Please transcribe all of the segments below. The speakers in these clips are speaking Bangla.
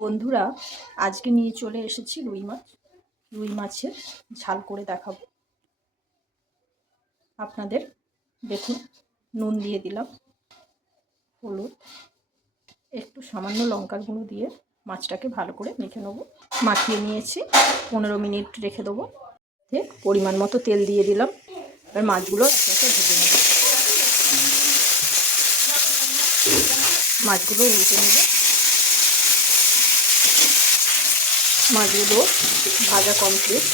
বন্ধুরা, আজকে নিয়ে চলে এসেছি রুই মাছের ঝাল করে দেখাবো আপনাদের। দেখুন, নুন দিয়ে দিলাম, হলুদ, একটু সামান্য লঙ্কার গুঁড়ো দিয়ে মাছটাকে ভালো করে মেখে নেবো। মাখিয়ে নিয়েছি, 15 মিনিট রেখে দেবো। পরিমাণ মতো তেল দিয়ে দিলাম। এবার মাছগুলো একসাথে ভেজে নেব। মাছগুলো উল্টে নেব। মাছগুলো ভাজা কমপ্লিট।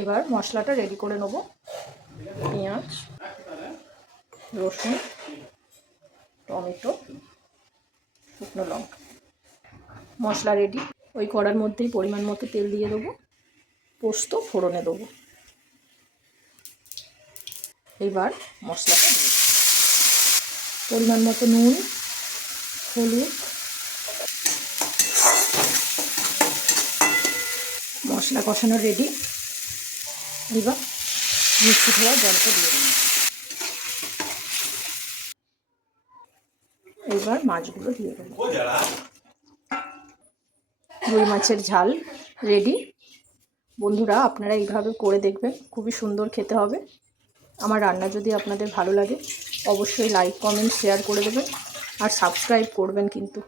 এবার মশলাটা রেডি করে নেব। পেঁয়াজ, রসুন, টমেটো, শুকনো লঙ্কা। মশলা রেডি। ওই কড়ার মধ্যেই পরিমাণ মতো তেল দিয়ে দেবো। পোস্ত ফোড়নে দেবো। এবার মশলাটা দেবো। পরিমাণ মতো নুন, হলুদ, মশলা কষানো রেডি। এবার মিষ্টি ধোয়া জলটা দিয়ে দেবো। এবার মাছগুলো দিয়ে দেবো। রুই মাছের ঝাল রেডি। বন্ধুরা, আপনারা এইভাবে করে দেখবেন, খুবই সুন্দর খেতে হবে। আমার রান্না যদি আপনাদের ভালো লাগে, অবশ্যই লাইক, কমেন্ট, শেয়ার করে দেবেন আর সাবস্ক্রাইব করবেন কিন্তু।